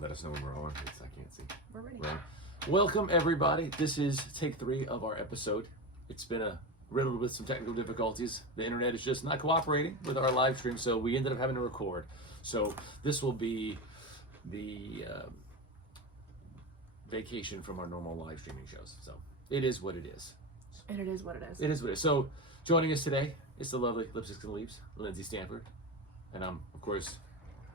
Let us know when we're on. I can't see. We're ready. Right. Welcome, everybody. This is take 3 of our episode. It's been riddled with some technical difficulties. The internet is just not cooperating with our live stream, so we ended up having to record. So this will be the vacation from our normal live streaming shows. So it is what it is. And it is what it is. It is what it is. So joining us today is the lovely Lipsticks and Leaves, Lindsey Stanford. And I'm, of course,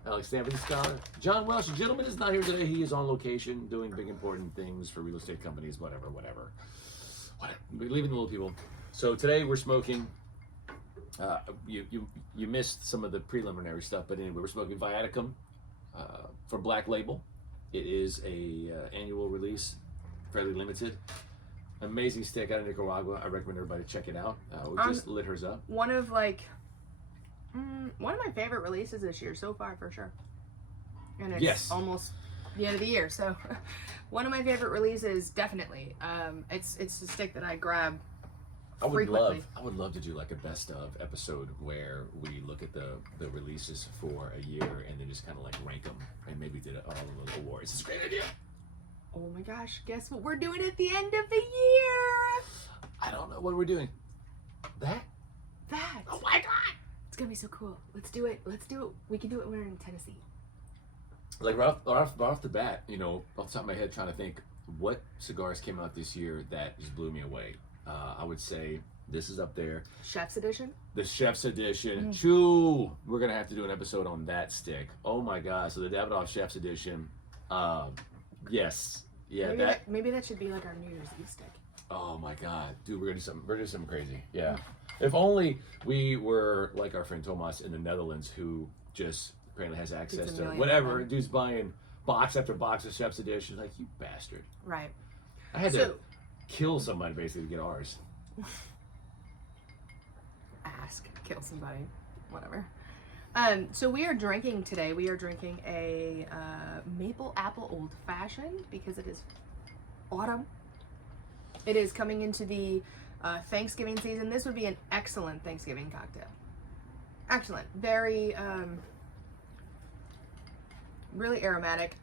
Alex Stanford Scholar. John Welsh, the gentleman, is not here today. He is on location doing big important things for real estate companies, whatever. We're leaving the little people. So today we're smoking. You missed some of the preliminary stuff, but anyway, we're smoking Viaticum for Black Label. It is a annual release, fairly limited. Amazing stick out of Nicaragua. I recommend everybody check it out. We just lit hers up. One of my favorite releases this year so far, for sure. And it's almost the end of the year, so one of my favorite releases, definitely. It's the stick that I grab frequently. I would love to do like a best of episode where we look at the releases for a year and then just kind of like rank them and maybe did all of the awards. It's a great idea. Oh my gosh, guess what we're doing at the end of the year? I don't know what we're doing. That? Oh my God. It's gonna be so cool. Let's do it. We can do it when we're in Tennessee. Like right off the bat, you know, off the top of my head, trying to think what cigars came out this year that just blew me away. I would say this is up there. Chef's Edition? The Chef's Edition. Chew! We're going to have to do an episode on that stick. Oh my God. So the Davidoff Chef's Edition. Yes. Yeah. Maybe that should be like our New Year's Eve stick. Oh my God. Dude, we're going to do something crazy. Yeah. If only we were like our friend Thomas in the Netherlands, who just apparently has access to whatever. Dude's buying box after box of Chef's Edition. Like, you bastard. Right. I had to kill somebody basically to get ours. Kill somebody, whatever. So we are drinking today. We are drinking a maple apple old fashioned because it is autumn. It is coming into the Thanksgiving season. This would be an excellent Thanksgiving cocktail. Excellent. Very really aromatic.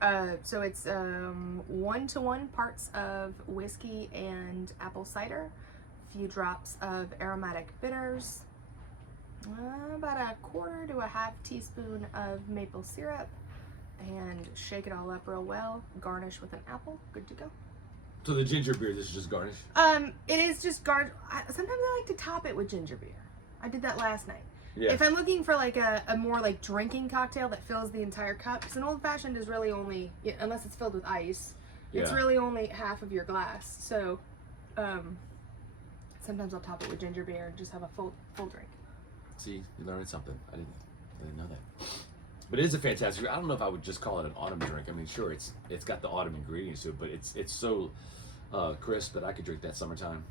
So it's 1-to-1 parts of whiskey and apple cider, a few drops of aromatic bitters, about 1/4 to 1/2 teaspoon of maple syrup, and shake it all up real well. Garnish with an apple. Good to go. So the ginger beer, this is just garnish? It is just sometimes I like to top it with ginger beer. I did that last night. Yeah. If I'm looking for like a more like drinking cocktail that fills the entire cup, because an old fashioned is really only, unless it's filled with ice, it's really only half of your glass. So sometimes I'll top it with ginger beer and just have a full drink. See, you learned something. I didn't know that. But it is a fantastic. I don't know if I would just call it an autumn drink. I mean, sure, it's got the autumn ingredients to it, but it's so crisp that I could drink that summertime.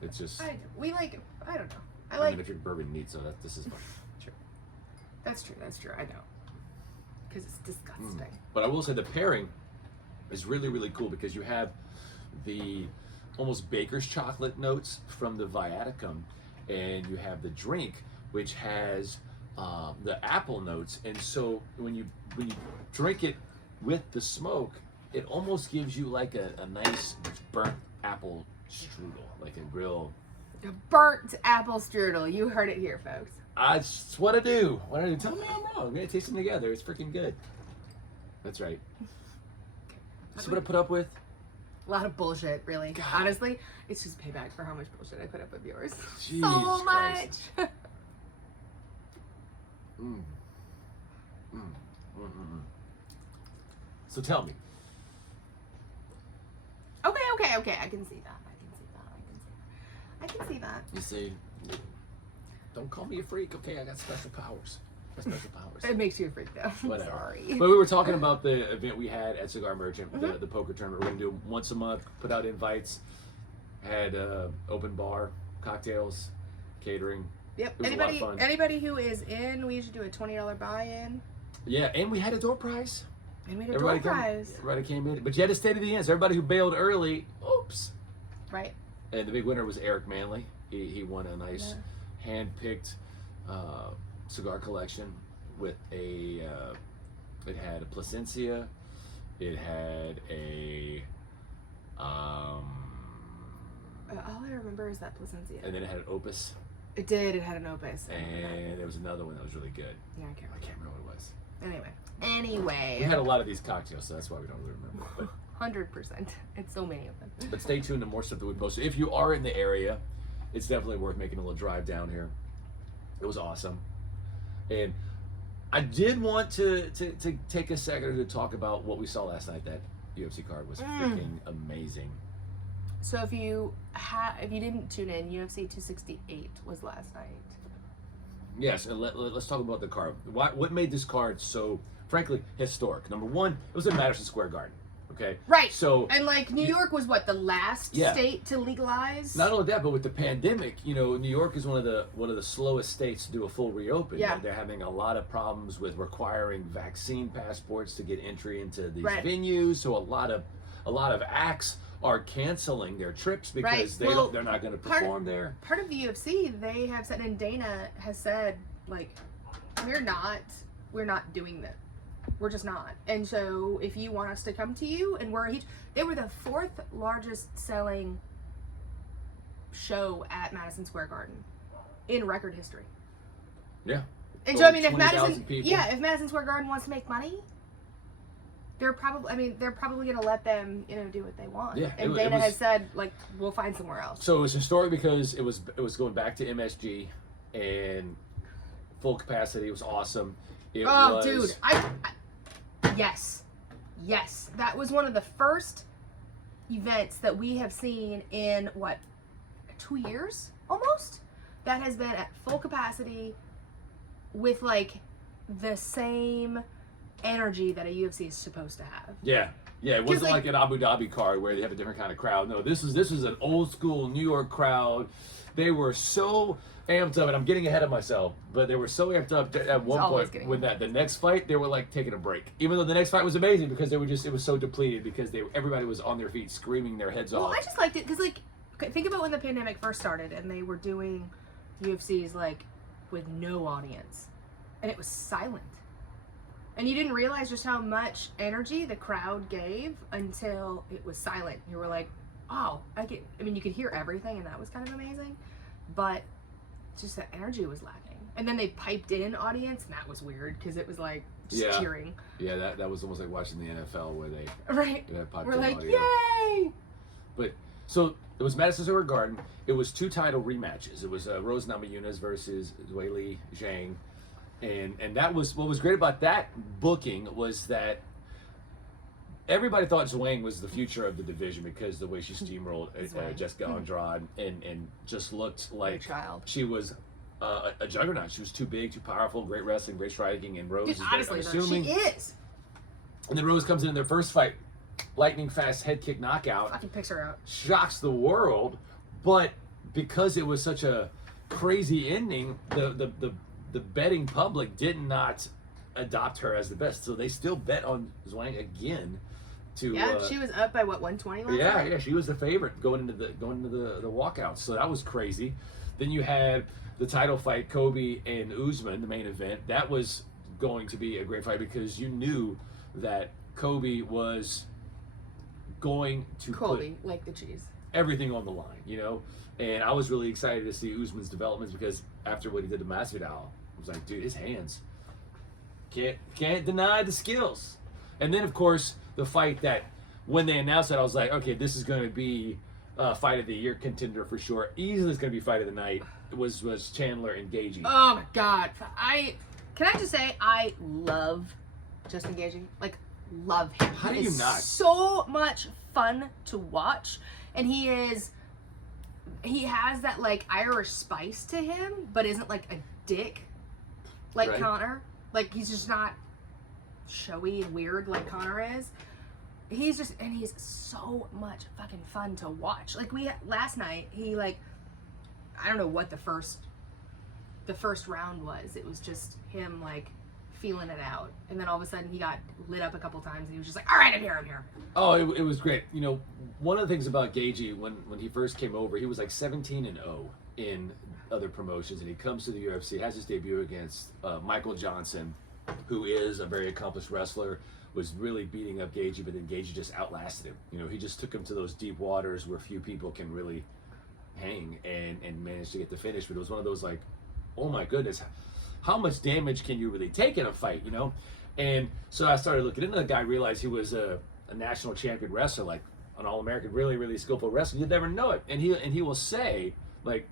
It's just. I don't know. I mean, if you're bourbon neat, so this is fun. Sure. That's true. I know. Because it's disgusting. But I will say the pairing is really, really cool because you have the almost baker's chocolate notes from the Viaticum, and you have the drink, which has the apple notes. And so when you drink it with the smoke, it almost gives you like a nice burnt apple strudel, like a real... A burnt apple strudel. You heard it here, folks. That's what I do. Tell me I'm wrong. We're going to taste them together. It's freaking good. That's right. That's what I put up with. A lot of bullshit, really. God. Honestly, it's just payback for how much bullshit I put up with yours. Jesus so much. So tell me. Okay. I can see that. I can see that. You see, don't call me a freak, okay? I got special powers. It makes you a freak, though. Whatever. Sorry. But we were talking about the event we had at Cigar Merchant, the poker tournament. We're going to do once a month, put out invites, had open bar, cocktails, catering. Yep. It was a lot of fun. Anybody who is in, we usually do a $20 buy-in. Yeah, and we had a door prize. Everybody came in. But you had to stay to the end. So everybody who bailed early, oops. Right. And the big winner was Eric Manley. He won a nice hand-picked cigar collection with it had a Plasencia, It had a all I remember is that Placencia. and then it had an Opus, It did. It had an Opus. and there was another one that was really good. Yeah, I can't I can't remember what it was. remember. We Anyway. had a lot of these cocktails, so that's why we don't really remember. But 100%. It's so many of them. But stay tuned to more stuff that we post. If you are in the area, it's definitely worth making a little drive down here. It was awesome. And I did want to take a second to talk about what we saw last night. That UFC card was freaking amazing. So if you didn't tune in, UFC 268 was last night. Yes, and let's talk about the card. What made this card so, frankly, historic? Number one, it was in Madison Square Garden. Okay. Right. So and like New York was what, the last state to legalize? Not only that, but with the pandemic, you know, New York is one of the slowest states to do a full reopen. Yeah. They're having a lot of problems with requiring vaccine passports to get entry into these Right. venues. So a lot of acts are canceling their trips because they're not going to perform there. Part of the UFC, they have said, and Dana has said, like, we're not doing that. We're just not. And so if you want us to come to you, and they were the 4th largest selling show at Madison Square Garden in record history. Yeah. And so I mean, if 20,000 people. if Madison Square Garden wants to make money, they're probably going to let them, do what they want. Yeah, and Dana has said, like, we'll find somewhere else. So it was historic because it was going back to MSG and full capacity. It was awesome. Dude, yes, that was one of the first events that we have seen in 2 years almost, that has been at full capacity with like the same energy that a UFC is supposed to have. Yeah, it wasn't like an Abu Dhabi card where they have a different kind of crowd. No, this was an old school New York crowd. They were so amped up, and I'm getting ahead of myself, but they were so amped up at one point when the next fight, they were like taking a break. Even though the next fight was amazing because it was so depleted because everybody was on their feet screaming their heads off. Well, I just liked it because, like, think about when the pandemic first started and they were doing UFCs like with no audience, and it was silent. And you didn't realize just how much energy the crowd gave until it was silent. You were like, oh, you could hear everything, and that was kind of amazing. But just the energy was lacking. And then they piped in audience, and that was weird because it was like just cheering. Yeah, that was almost like watching the NFL where they piped We're in like, audio. yay! But so it was Madison Square Garden. It was 2 title rematches. It was Rose Namajunas versus Weili Zhang. And that was what was great about that booking was that everybody thought Zhang was the future of the division because the way she steamrolled Jessica Andrade and just looked like she was a juggernaut. She was too big, too powerful, great wrestling, great striking, and Rose is honestly, unassuming. she is. And then Rose comes in their first fight, lightning fast head kick knockout. Fucking picks her out. Shocks the world, but because it was such a crazy ending, the betting public did not adopt her as the best, so they still bet on Zhang again. She was up by 120 last night? Yeah, she was the favorite going into the walkout. So that was crazy. Then you had the title fight, Kobe and Usman, the main event. That was going to be a great fight because you knew that Kobe was going to put like the cheese, everything on the line, And I was really excited to see Usman's developments because after what he did to Masvidal, I was like, dude, his hands can't deny the skills. And then of course the fight that when they announced it, I was like, okay, this is going to be fight of the year contender for sure. Easily it's going to be fight of the night. Was Chandler and Gaethje. Oh my god, can I just say I love Justin Gaethje, like love him. How do you not? So much fun to watch, and he has that like Irish spice to him, but isn't like a dick like Conor. Like he's just not showy and weird like Conor is. He's so much fucking fun to watch. Like last night, I don't know what the first round was. It was just him like feeling it out, and then all of a sudden he got lit up a couple times, and he was just like, "All right, I'm here." Oh, it was great. One of the things about Gaethje when he first came over, he was like 17-0 in other promotions, and he comes to the UFC, has his debut against Michael Johnson, who is a very accomplished wrestler, was really beating up Gagey, but then Gagey just outlasted him. You know, he just took him to those deep waters where few people can really hang and managed to get the finish. But it was one of those like, oh my goodness, how much damage can you really take in a fight, you know? And so I started looking into the guy, realized he was a national champion wrestler, like an All-American, really, really skillful wrestler. You'd never know it. And he will say, like,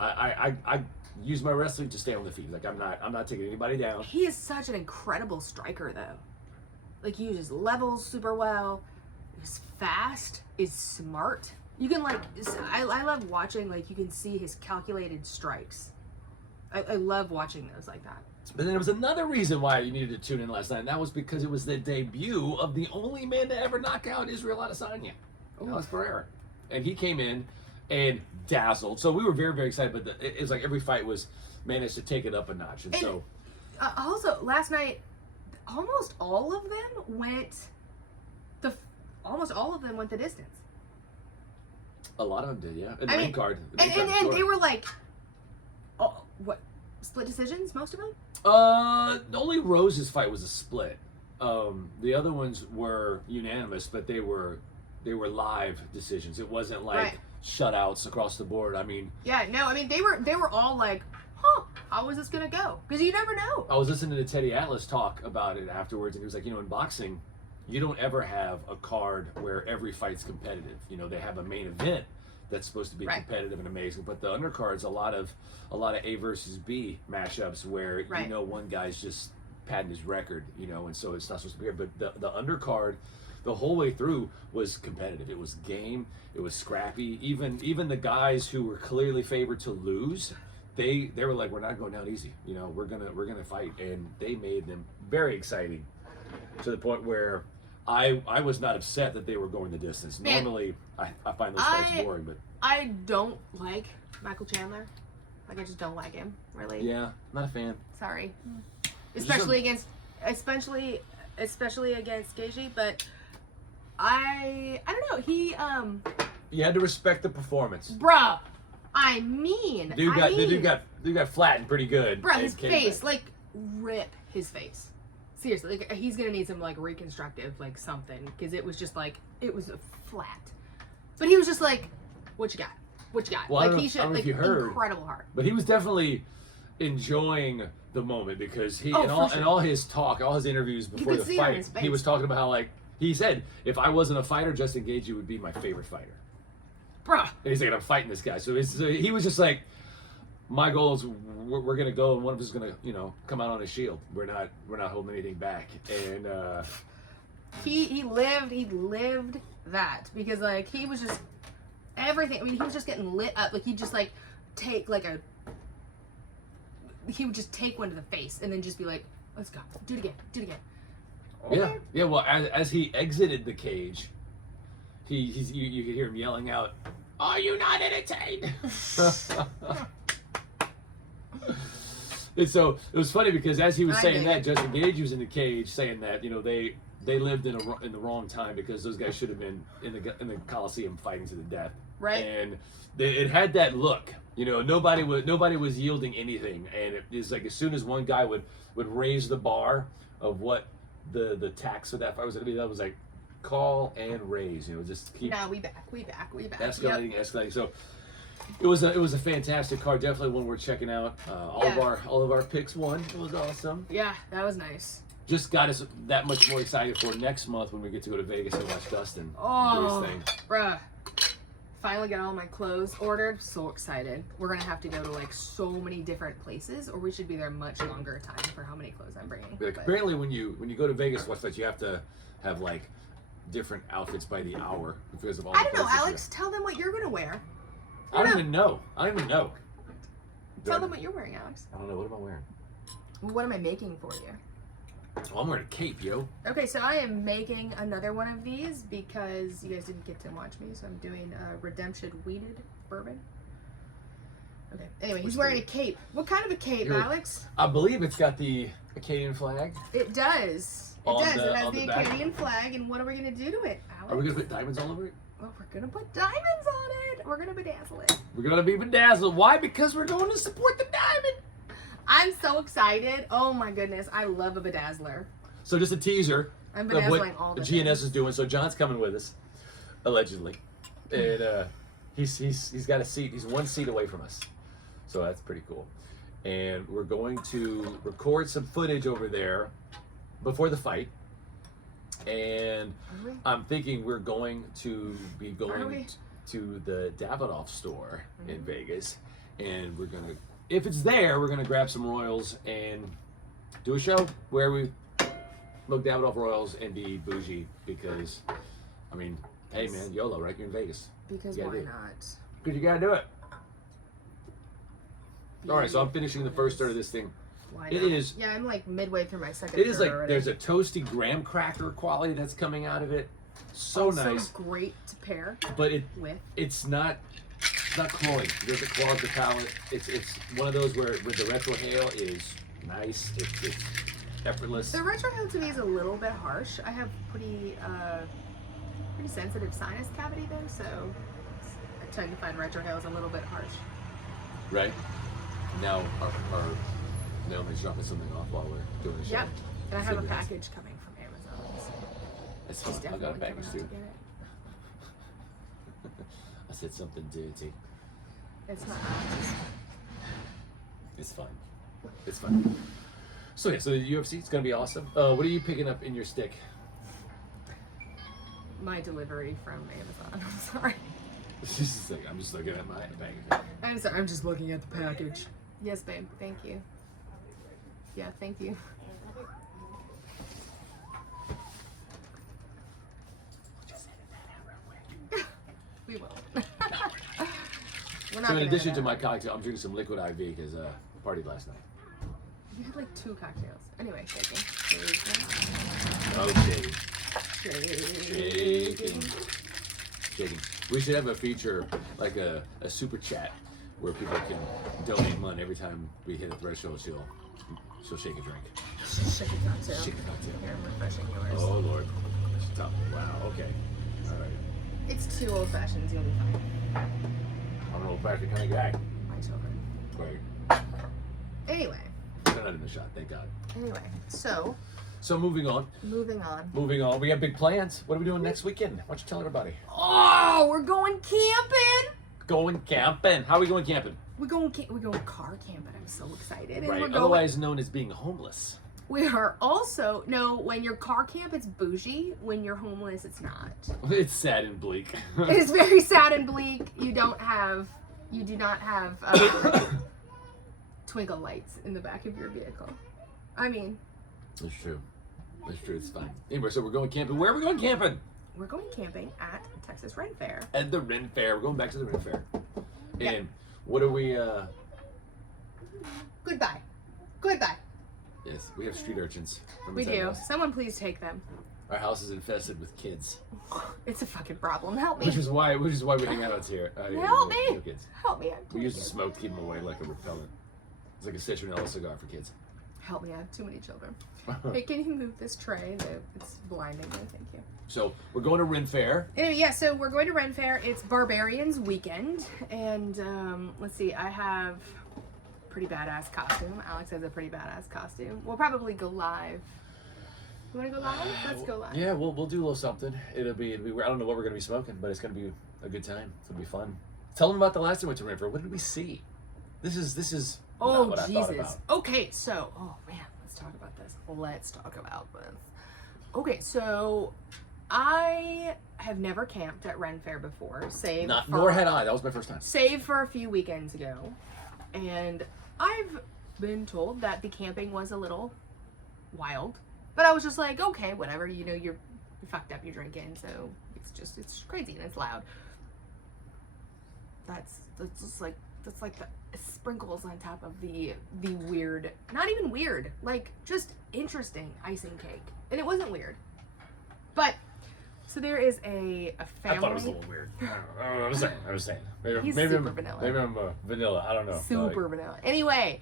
I use my wrestling to stay on the feet. Like, I'm not taking anybody down. He is such an incredible striker, though. Like, he uses levels super well. He's fast. Is smart. You can, like, I love watching, like, you can see his calculated strikes. I love watching those like that. But then there was another reason why you needed to tune in last night, and that was because it was the debut of the only man to ever knock out Israel Adesanya, Alex Pereira. And he came in and dazzled. So we were very, very excited, but it was like every fight was managed to take it up a notch. And so... also, last night, almost all of them went the distance. A lot of them did, yeah. And I the main mean, card. And they were like, oh, what, split decisions, most of them? Only Rose's fight was a split. The other ones were unanimous, but they were live decisions. It wasn't like shutouts across the board. I mean, they were all like, huh, how is this gonna go? Because you never know. I was listening to Teddy Atlas talk about it afterwards, and he was like, you know, in boxing, you don't ever have a card where every fight's competitive. You know, they have a main event that's supposed to be competitive and amazing, but the undercard's a lot of A versus B mashups where you know one guy's just padding his record, you know, and so it's not supposed to be here. But the undercard, the whole way through was competitive. It was game. It was scrappy. Even the guys who were clearly favored to lose, they were like, we're not going down easy. You know, we're gonna fight, and they made them very exciting to the point where I was not upset that they were going the distance. Man, normally, I find those fights boring, but I don't like Michael Chandler. Like, I just don't like him, really. Yeah, not a fan. Sorry, especially against Gaethje. But I don't know. He You had to respect the performance. Bruh, I mean, The dude got flattened pretty good. Bruh, his face, like, rip his face. Seriously, like, he's gonna need some, like, reconstructive, like, something, because it was just, like, it was flat. But he was just like, what you got? What you got? Well, like, he should, like, incredible heart. But he was definitely enjoying the moment because all his talk, all his interviews before the fight, he was talking about how, like, he said, if I wasn't a fighter, Justin Gaethje would be my favorite fighter. Bruh. And he's like, I'm fighting this guy. So he was just like, my goal is we're gonna go and one of us is gonna, you know, come out on a shield. We're not holding anything back. And he lived that because, like, he was just everything. I mean, he was just getting lit up. Like, he'd just, like, take he would just take one to the face and then just be like, let's go, do it again. Okay. Yeah. Well, as he exited the cage, you could hear him yelling out, "Are you not entertained?" And so it was funny because as he was saying that, Justin Gaethje was in the cage saying that, you know, they lived in the wrong time because those guys should have been in the Coliseum fighting to the death. Right. And it had that look, you know, nobody was yielding anything, and it was like as soon as one guy would raise the bar of what the tax of that fight was going to be, that was like call and raise, you know, just keep. No, we back. Escalating. So it was a fantastic card, definitely one worth checking out. All of our picks won. It was awesome. Yeah, that was nice. Just got us that much more excited for next month when we get to go to Vegas and watch Dustin do his thing. Bruh. Finally got all my clothes ordered. So excited. We're gonna have to go to, like, so many different places, or we should be there much longer time for how many clothes I'm bringing. Like, apparently when you go to Vegas, what's that? You have to have, like, different outfits by the hour because of all. I don't know, Alex. Tell them what you're gonna wear. I don't even know. Tell them what you're wearing, Alex. I don't know. What am I wearing? What am I making for you? Oh, I'm wearing a cape, yo. Okay, so I am making another one of these because you guys didn't get to watch me, so I'm doing Redemption Weeded Bourbon. Okay, anyway, he's wearing a cape. What kind of a cape, Alex? I believe it's got the Acadian flag. It does. It has the Acadian flag, and what are we going to do to it, Alex? Are we going to put diamonds all over it? Well, we're going to put diamonds on it. We're going to bedazzle it. We're going to be bedazzled. Why? Because we're going to support the diamond. I'm so excited. Oh my goodness. I love a bedazzler. So just a teaser I'm of bedazzling what all the GNS things. is doing. So John's coming with us, allegedly, and he's got a seat. He's one seat away from us, so that's pretty cool. And we're going to record some footage over there before the fight. And Are we? I'm thinking we're going to be Are going we? to the Davidoff store in Vegas, and we're gonna, if it's there, we're gonna grab some Royals and do a show where we look Davidoff Royals and be bougie because, I mean, hey man, YOLO, right? You're in Vegas. Because Yeah, why dude. not? Because you gotta do it. All right, so I'm finishing the first third of this thing. Why It not? is- Yeah, I'm like midway through my second. It is third like already. there's a toasty graham cracker quality that's coming out of it. So Also nice, great to pair but with. it's not cloying. It doesn't clog the palate. It's one of those where with the retrohale is nice. It's effortless. The retrohale to me is a little bit harsh. I have pretty sensitive sinus cavity though, so I tend to find retrohales a little bit harsh. Right? Now our mailman's dropping something off while we're doing the show. Yep. And I have a Super nice. package coming from Amazon. So That's she's fine. I got a definitely package coming too. out to get it. I said something dirty. It's not. It's fun. It's fun. So yeah, so the UFC, it's gonna be awesome. What are you picking up in your stick? My delivery from Amazon. I'm sorry. She's just like, I'm just looking at my package. I'm sorry. I'm just looking at the package. Yes, babe. Thank you. Yeah, thank you. We will. We're not So in gonna addition edit to out. my cocktail, I'm drinking some liquid IV because partied last night. You had like 2 cocktails. Anyway, shaking. Okay. Shaking. Shaking. We should have a feature like a super chat where people can donate money every time we hit a threshold. She'll shake a drink. Shaking cocktail. Shake a cocktail. Here, I'm refreshing yours. Oh Lord. That's tough. Wow. Okay. All right. It's 2 old fashions. You'll be fine. I'm an old-fashioned kind of guy. My children. Right. Anyway. They're not in the shot. Thank God. Anyway. So, So moving on. moving on. Moving on. We got big plans. What are we doing next weekend? Why don't you tell everybody? Oh, we're going camping. Going camping. How are we going camping? We're going car camping. I'm so excited. And Right. we're going. Otherwise known as being homeless. We are also when you're car camp, it's bougie. When you're homeless, it's not. It's sad and bleak. It's very sad and bleak. You do not have twinkle lights in the back of your vehicle. I mean, That's true. That's true. It's fine. Anyway, so we're going camping. Where are we going camping? we're going camping at Texas Ren Fair. At the Ren Fair. We're going back to the Ren Fair. Yeah. And what are we? Goodbye. Yes, we have street urchins. From We inside the do. house. Someone please take them. Our house is infested with kids, It's a fucking problem. Help me. which is why we hang out here. Help with me. no kids. Help me. We use the smoke to keep them away like a repellent. It's like a citronella cigar for kids. Help me. I have too many children. Hey, can you move this tray? It's blinding me. Thank you. So we're going to Ren Fair. Anyway, yeah, so we're going to Ren Fair. It's Barbarians weekend. And let's see, I have a pretty badass costume. Alex has a pretty badass costume. We'll probably go live. You want to go live? Let's go live. Yeah, we'll do a little something. It'll be. I don't know what we're gonna be smoking, but it's gonna be a good time. It's gonna be fun. Tell them about the last time we went to Ren Fair. What did we see? This is not Oh, what I thought about. Jesus. Okay, so, oh man, let's talk about this. Okay, so I have never camped at Ren Fair before, Nor had I. That was my first time. save for a few weekends ago. And I've been told that the camping was a little wild. But I was just like, okay, whatever, you're fucked up, you're drinking, so it's crazy and it's loud. That's like the sprinkles on top of the weird, not even weird, like just interesting icing cake. And it wasn't weird. But so there is a family. I thought it was a little weird. I was saying. He's maybe super I'm, vanilla. Maybe I'm vanilla. I don't know. Super vanilla. Anyway,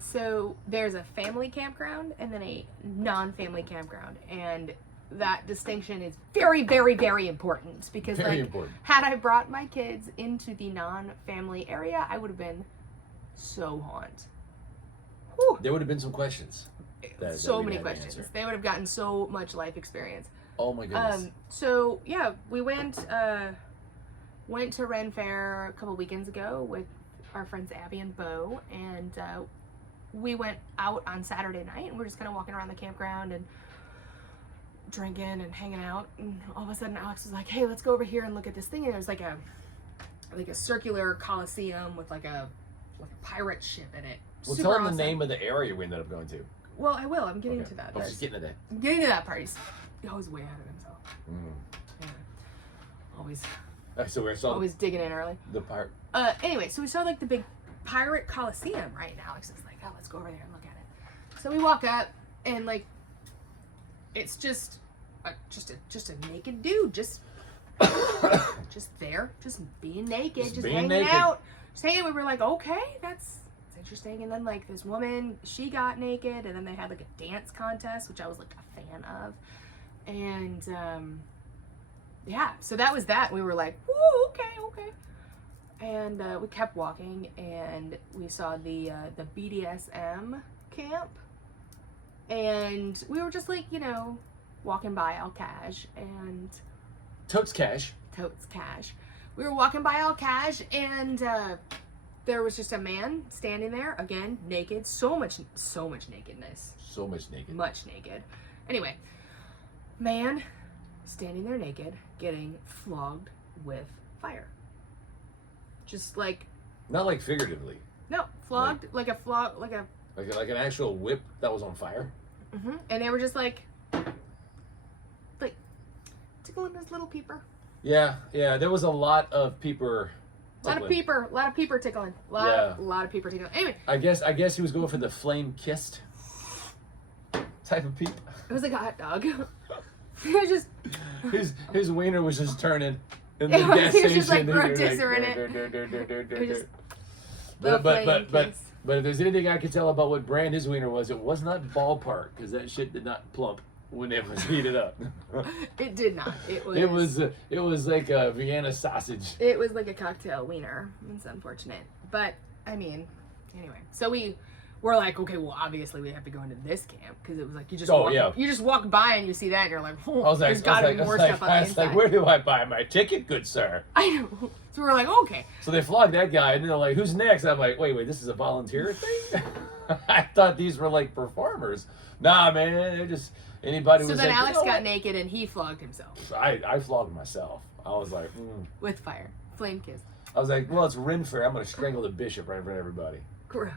so there's a family campground and then a non-family campground, and that distinction is very, very, very important because Very important. had I brought my kids into the non-family area, I would have been so haunt. Whew, There would have been some questions. so we many had to questions. answer. They would have gotten so much life experience. Oh my goodness. So yeah, we went to Ren Fair a couple weekends ago with our friends Abby and Bo, and we went out on Saturday night, and we're just kind of walking around the campground and drinking and hanging out, and all of a sudden Alex was like, "Hey, let's go over here and look at this thing." And there's like a circular coliseum with like a pirate ship in it. Well, Super tell them awesome. the name of the area we ended up going to. Well, I will. I'm getting Okay. to that. I was just getting to that. I'm getting to that part. He's always way ahead of himself. Yeah. Always So we saw always digging in early. the part. Anyway, so we saw like the big pirate coliseum, right? And Alex is like, "Oh, let's go over there and look at it." So we walk up, and like, it's just a naked dude, just there, just being naked, just being hanging naked. out, just hanging. We were like, okay, that's interesting. And then like this woman, she got naked, and then they had like a dance contest, which I was like a fan of, and yeah, so that was that. We were like, woo, okay. And we kept walking, and we saw the BDSM camp, and we were just like, walking by Al Cash and Totes Cash. We were walking by Al Cash, and there was just a man standing there, again, naked, so much nakedness. So much naked. Much naked. Anyway, man standing there naked, getting flogged with fire. Just like, Not like figuratively. no, flogged, like a. Like an actual whip that was on fire. And they were just like tickling his little peeper. Yeah. There was a lot of peeper. A lot of peeper tickling. Lot of peeper tickling. Anyway, I guess he was going for the flame kissed type of peep. it was like a hot dog. It was just His wiener was just turning in It the was- gas he was just, station. like, rotisserie in it. It was just little flame kiss. But if there's anything I could tell about what brand his wiener was, it was not Ballpark, because that shit did not plump when it was heated up. It did not. It was like a Vienna sausage. It was like a cocktail wiener. It's unfortunate. But, I mean, anyway. So we're like, okay, well, obviously we have to go into this camp, because it was like, you just walk by and you see that, and you're like, oh, I was like, there's got to be more stuff on the inside. where do I buy my ticket, good sir? I know. So we're like, okay. So they flogged that guy, and they're like, who's next? I'm like, wait, this is a volunteer thing? I thought these were like performers. Nah, man, they're just anybody. So was then like, Alex got what? naked, and he flogged himself I flogged myself. I was like, with fire. Flame kiss. I was like, well, it's Ren Fair. I'm gonna strangle the bishop right in front of everybody. Gross.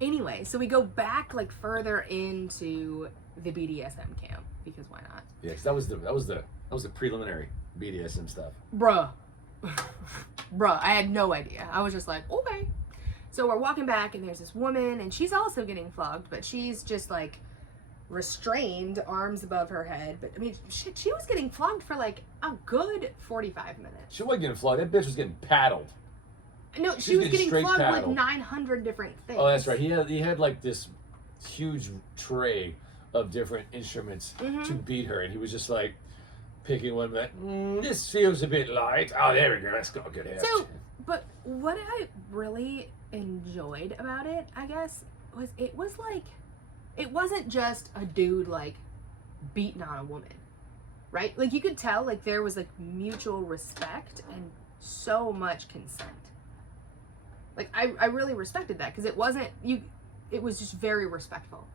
Anyway, so we go back like further into the BDSM camp, because why not? Yeah, 'cause that was the preliminary BDSM stuff. Bruh, I had no idea. I was just like, okay. So we're walking back, and there's this woman, and she's also getting flogged, but she's just like restrained, arms above her head. But I mean, shit, she was getting flogged for like a good 45 minutes. She wasn't getting flogged. That bitch was getting paddled. No, She's she was getting getting straight flogged with paddled. 900 different things. Oh, that's right. He had like this huge tray of different instruments to beat her, and he was just like picking one. Like, this feels a bit light. Oh, there we go. Let's go get it. So, but what I really enjoyed about it, I guess, was it wasn't just a dude like beating on a woman, right? Like you could tell like there was like mutual respect and so much consent. Like I really respected that, because it was just very respectful.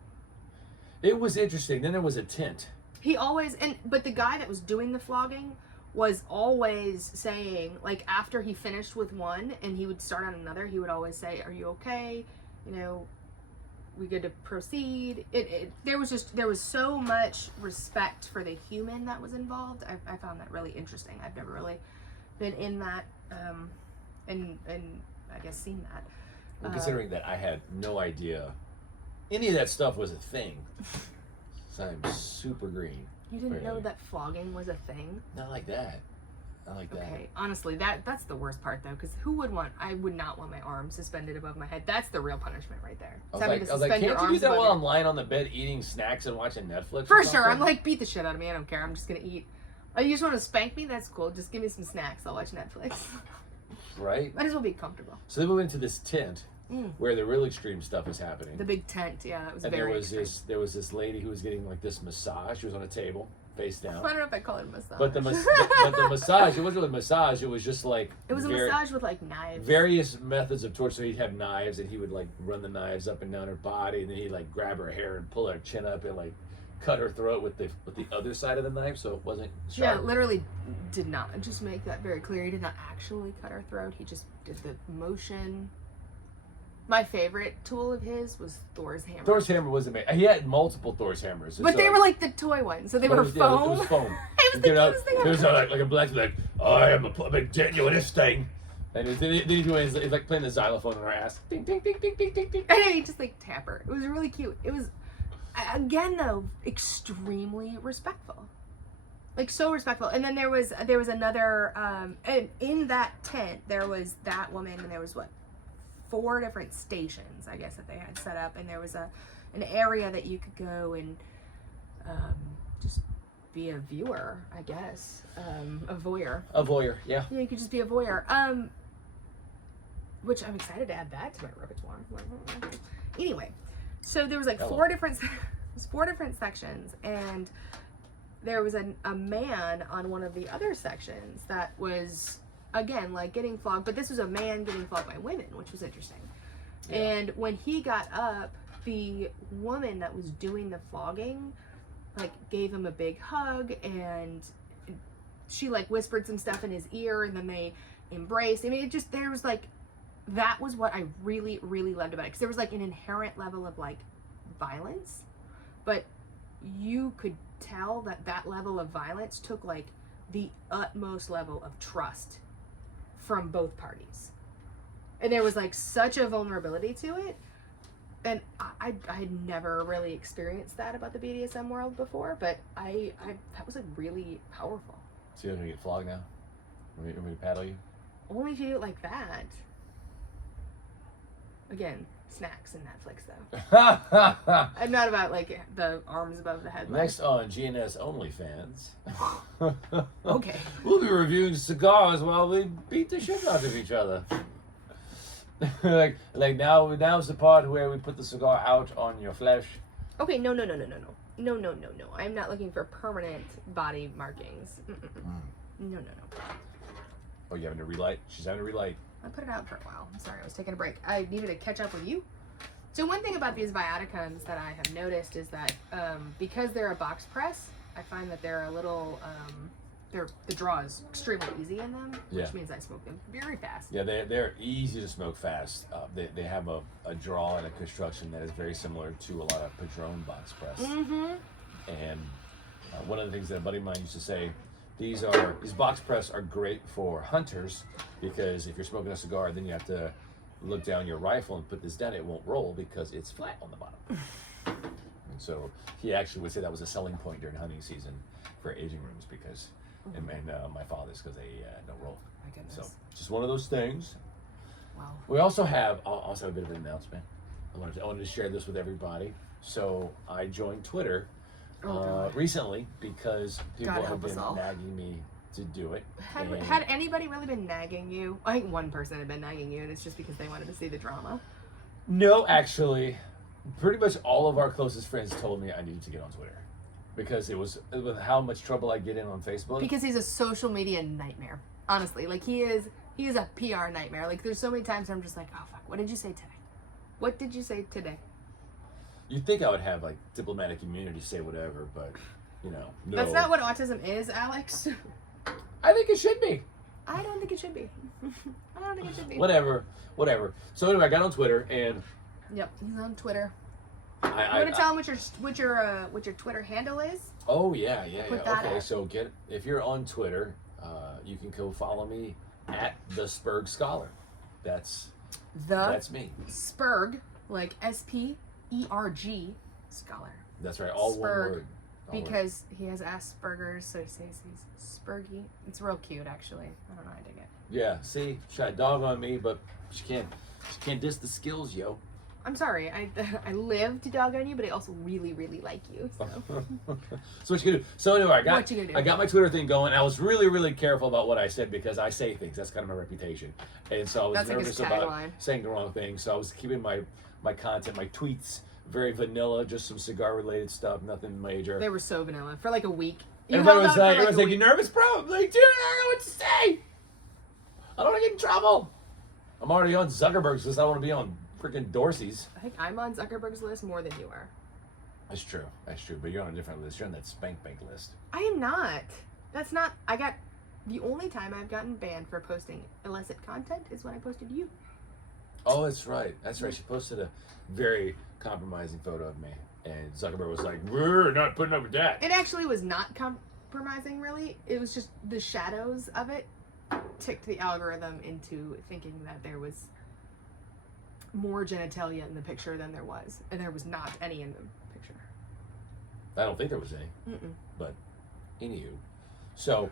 It was interesting. Then there was a tent. He always, but the guy that was doing the flogging was always saying, like, after he finished with one and he would start on another, he would always say, "Are you okay? We good to proceed?" There was so much respect for the human that was involved. I found that really interesting. I've never really been in that, and I guess seen that. Well, considering that I had no idea any of that stuff was a thing. So I'm super green. You didn't know that flogging was a thing? Not like that. Not like that. Okay, honestly, that's the worst part though, because I would not want my arm suspended above my head. That's the real punishment right there. I was like, can't you do that while I'm lying on the bed eating snacks and watching Netflix? For sure, I'm like, beat the shit out of me. I don't care. I'm just gonna eat. Oh, you just want to spank me? That's cool. Just give me some snacks. I'll watch Netflix. Right. Might as well be comfortable. So then we went to this tent, where the real extreme stuff is happening. The big tent, yeah, that was And very there was this lady who was getting like this massage. She was on a table, face down. I don't know if I call it a massage. But the massage, it wasn't really a massage. It was just like it was a massage with like knives. Various methods of torture. So he'd have knives, and he would like run the knives up and down her body, and then he'd like grab her hair and pull her chin up and like cut her throat with the other side of the knife, so it wasn't sharp. Yeah, literally did not. Just make that very clear. He did not actually cut her throat. He just did the motion. My favorite tool of his was Thor's hammer. Thor's hammer was amazing. He had multiple Thor's hammers. But they were like the toy ones, so they were foam. It was foam. It was the cutest thing ever. There was like a black like, I am a big genuine this thing. And then he's like playing the xylophone on her ass. Ding, ding, ding, ding, ding, ding, ding. And then he just like tap her. It was really cute. It was, again though, extremely respectful. Like so respectful. And then there was another, and in that tent, there was that woman, and there was 4 different stations, I guess, that they had set up, and there was an area that you could go and just be a viewer, I guess, a voyeur. A voyeur, yeah. Yeah, you could just be a voyeur. Which I'm excited to add that to my repertoire. Anyway, so there was like 4 different sections, and there was a man on one of the other sections that was, again, like getting flogged, but this was a man getting flogged by women, which was interesting. Yeah. And when he got up, the woman that was doing the flogging, like, gave him a big hug, and she, like, whispered some stuff in his ear, and then they embraced. I mean, there was, like, that was what I really, really loved about it, because there was, like, an inherent level of, like, violence, but you could tell that level of violence took, like, the utmost level of trust from both parties. And there was like such a vulnerability to it, and I had never really experienced that about the BDSM world before, but I that was like really powerful. So you're gonna get flogged now? Want me to paddle you? Only if you do it like that. Again, snacks and Netflix though. I'm not about like the arms above the head. Next on GNS OnlyFans. Okay. We'll be reviewing cigars while we beat the shit out of each other. like now's the part where we put the cigar out on your flesh. Okay, no. I'm not looking for permanent body markings. No. Oh, you having to relight? She's having to relight. I put it out for a while. I'm sorry, I was taking a break. I needed to catch up with you. So one thing about these Viaticums that I have noticed is that because they're a box press, I find that they're a little, the draw is extremely easy in them, which means I smoke them very fast. Yeah, they're easy to smoke fast. They have a draw and a construction that is very similar to a lot of Padron box press. Mm-hmm. And one of the things that a buddy of mine used to say, these box press are great for hunters, because if you're smoking a cigar, then you have to look down your rifle and put this down. It won't roll because it's flat on the bottom. And so he actually would say that was a selling point during hunting season for aging rooms, because and my father's, because they don't roll. My goodness. So just one of those things. Wow. We also have a bit of an announcement. I wanted to share this with everybody. So I joined Twitter recently because people have been nagging me to do it. Had anybody really been nagging you? I think one person had been nagging you, and it's just because they wanted to see the drama. No, actually, pretty much all of our closest friends told me I needed to get on Twitter, because it was with how much trouble I get in on Facebook. Because he's a social media nightmare. Honestly, like he is a PR nightmare. Like there's so many times I'm just like, oh fuck, what did you say today? What did you say today? You'd think I would have like diplomatic immunity to say whatever, but no. That's not what autism is, Alex. I think it should be. I don't think it should be. I don't think it should be. Whatever. So anyway, I got on Twitter and. Yep, he's on Twitter. You want to tell him what your Twitter handle is? Oh yeah. Okay, up. so if you're on Twitter, you can go follow me at the Spurg Scholar. That's me. Spurg, like SPERG Scholar. That's right, all Spurg, one word. Because he has Asperger's, so he says he's Spurgy. It's real cute, actually. I don't know, I dig it. Yeah, see, she got a dog on me, but she can't diss the skills, yo. I'm sorry. I live to dog on you, but I also really, really like you. So. So what you gonna do? So anyway, What you gonna do? I got my Twitter thing going. I was really, really careful about what I said because I say things. That's kind of my reputation, and so I was That's like nervous his about tagline. saying the wrong thing. So I was keeping my content, my tweets, very vanilla, just some cigar related stuff, nothing major. They were so vanilla for like a week. Everybody was like, "You nervous, bro?" I'm like, dude, I don't know what to say. I don't want to get in trouble. I'm already on Zuckerberg's list. I want to be on freaking Dorsey's. I think I'm on Zuckerberg's list more than you are. That's true. That's true. But you're on a different list. You're on that Spank Bank list. I am not. That's not. The only time I've gotten banned for posting illicit content is when I posted you. Oh, that's right. That's right. She posted a very compromising photo of me. And Zuckerberg was like, we're not putting up with that. It actually was not compromising, really. It was just the shadows of it ticked the algorithm into thinking that there was more genitalia in the picture than there was. And there was not any in the picture. I don't think there was any. Mm-mm. But, anywho. So,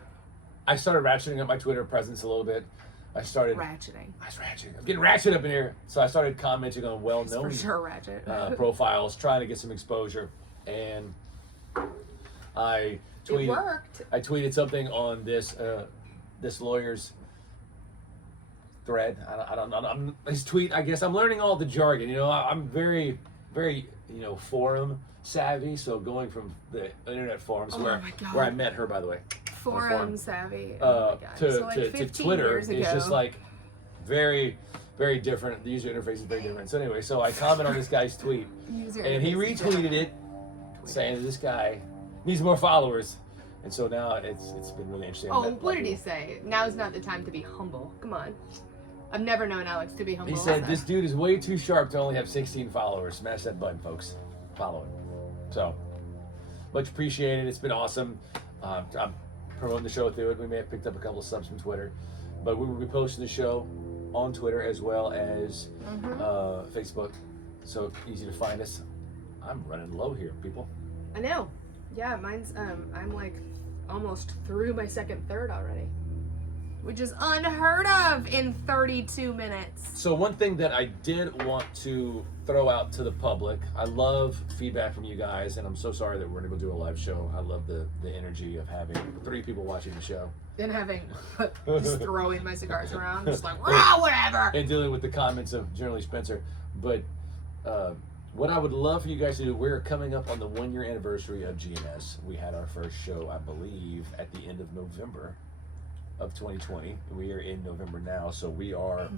I started ratcheting up my Twitter presence a little bit. I started Ratcheting. I was ratcheting. I'm getting ratchet up in here. So I started commenting on well-known For sure, ratchet. profiles, trying to get some exposure. And I tweeted. It worked. I tweeted something on this lawyer's thread. I don't know. His tweet. I guess I'm learning all the jargon. You know, I'm very, very forum savvy. So going from the internet forums where I met her, by the way. Forum savvy. Oh my God. To Twitter is just like very, very different. The user interface is very different. So anyway, so I comment on this guy's tweet, and he retweeted it, saying this guy needs more followers. And so now it's been really interesting. Oh, what did he say? Now's not the time to be humble. Come on. I've never known Alex to be humble. He said this dude is way too sharp to only have 16 followers. Smash that button, folks. Follow him. So much appreciated. It's been awesome. I'm promoting the show through it. We may have picked up a couple of subs from Twitter, but we will be posting the show on Twitter as well as Facebook. So easy to find us. I'm running low here, people. I know. Yeah, mine's I'm like almost through my second third already, which is unheard of in 32 minutes. So one thing that I did want to throw out to the public, I love feedback from you guys, and I'm so sorry that we're going to go do a live show. I love the energy of having 3 people watching the show. And having, just throwing my cigars around, just like, rah, whatever. And dealing with the comments of generally Spencer. But what I would love for you guys to do, we're coming up on the 1-year anniversary of GMS. We had our first show, I believe, at the end of November of 2020. We are in November now, so we are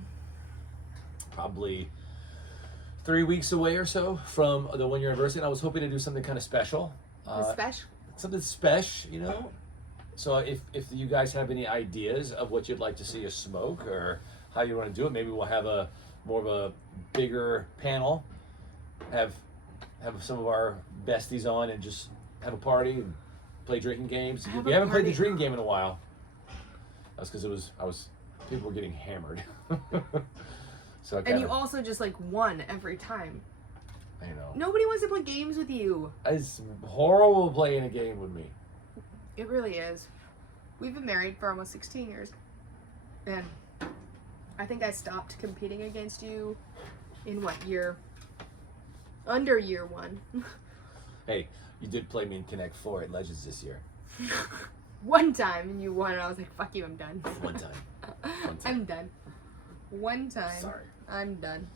probably 3 weeks away or so from the 1-year anniversary. And I was hoping to do something kind of special. Something special, So if you guys have any ideas of what you'd like to see us smoke or how you want to do it, maybe we'll have more of a bigger panel. Have some of our besties on and just have a party and play drinking games. We haven't played the drinking game in a while. That's because people were getting hammered. And you also just like won every time. I know. Nobody wants to play games with you. It's horrible playing a game with me. It really is. We've been married for almost 16 years. And I think I stopped competing against you in what year? Under year 1. Hey, you did play me in Connect 4 at Legends this year. One time and you won and I was like, fuck you, I'm done. One time. I'm done. One time. Sorry. I'm done.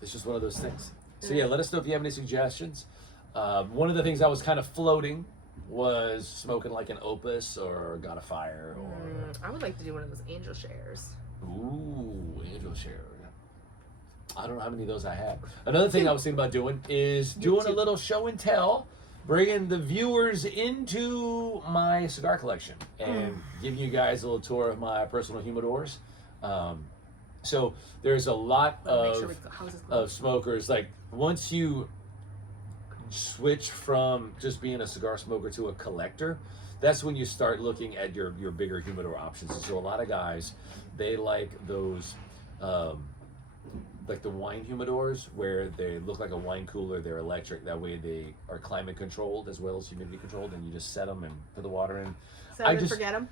It's just one of those things. So yeah, let us know if you have any suggestions. One of the things I was kind of floating was smoking like an Opus or Got a Fire or... I would like to do one of those angel shares. Ooh, angel share. I don't know how many of those I have. Another thing I was thinking about doing is doing a little show and tell, bringing the viewers into my cigar collection and giving you guys a little tour of my personal humidors. So there's a lot of smokers. Like once you switch from just being a cigar smoker to a collector, that's when you start looking at your bigger humidor options. And so a lot of guys, they like those, like the wine humidors where they look like a wine cooler. They're electric. That way they are climate controlled as well as humidity controlled, and you just set them and put the water in. So I just forget them.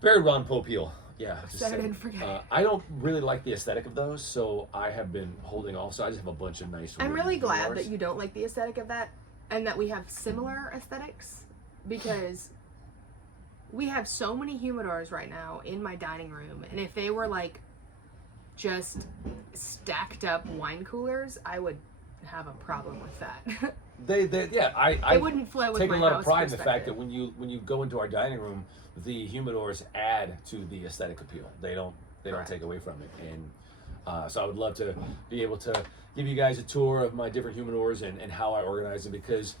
Very Ron Popeil. Yeah, Set it and forget it. I don't really like the aesthetic of those, so I have been holding off. So I just have a bunch of nice. I'm really glad humidors. that you don't like the aesthetic of that, and that we have similar aesthetics, because we have so many humidors right now in my dining room, and if they were like just stacked up wine coolers, I would have a problem with that. I It wouldn't flow with take my a lot of house pride in the fact that perspective. when you go into our dining room, the humidors add to the aesthetic appeal. They don't Correct. take away from it. And so I would love to be able to give you guys a tour of my different humidors and how I organize them, because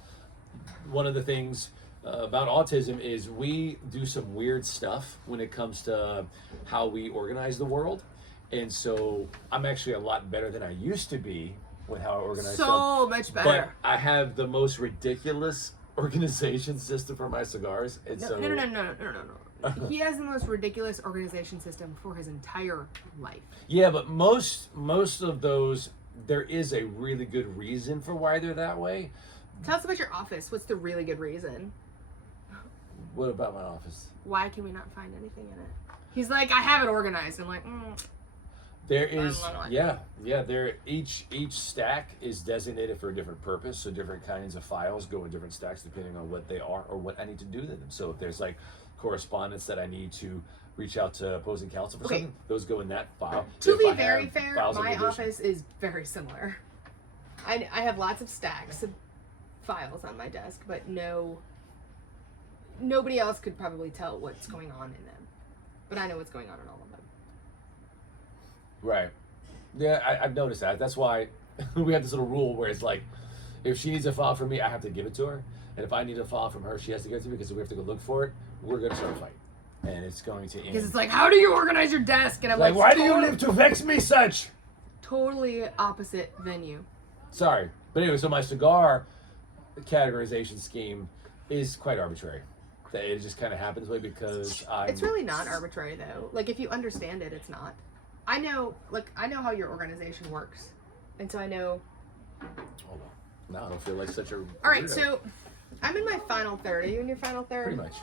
one of the things about autism is we do some weird stuff when it comes to how we organize the world. And so I'm actually a lot better than I used to be with how I organize stuff. So much But better. I have the most ridiculous organization system for my cigars. And so No. He has the most ridiculous organization system for his entire life. yeah, but most of those, there is a really good reason for why they're that way. Tell us about your office. What's the really good reason? What about my office? Why can we not find anything in it? He's like, I have it organized. I'm like, There is, like there each stack is designated for a different purpose. So different kinds of files go in different stacks depending on what they are or what I need to do to them. So if there's like correspondence that I need to reach out to opposing counsel for something, those go in that file. To If be I very have fair, files of my division- office is very similar. I have lots of stacks of files on my desk, but nobody else could probably tell what's going on in them. But I know what's going on in all of them. Right. Yeah, I've noticed that. That's why we have this little rule where it's like, if she needs a file from me, I have to give it to her. And if I need a file from her, she has to give it to me, because if we have to go look for it, we're going to start a fight. And it's going to end. Because it's like, how do you organize your desk? And I'm like, why do you live to vex me such? Totally opposite venue. Sorry. But anyway, so my cigar categorization scheme is quite arbitrary. It just kind of happens that way because It's really not arbitrary though. Like if you understand it, it's not. I know how your organization works, and so I know. Oh, well. Now I don't feel like such a. All right, weirdo. so I'm in my final third. Are you in your final third? Pretty much.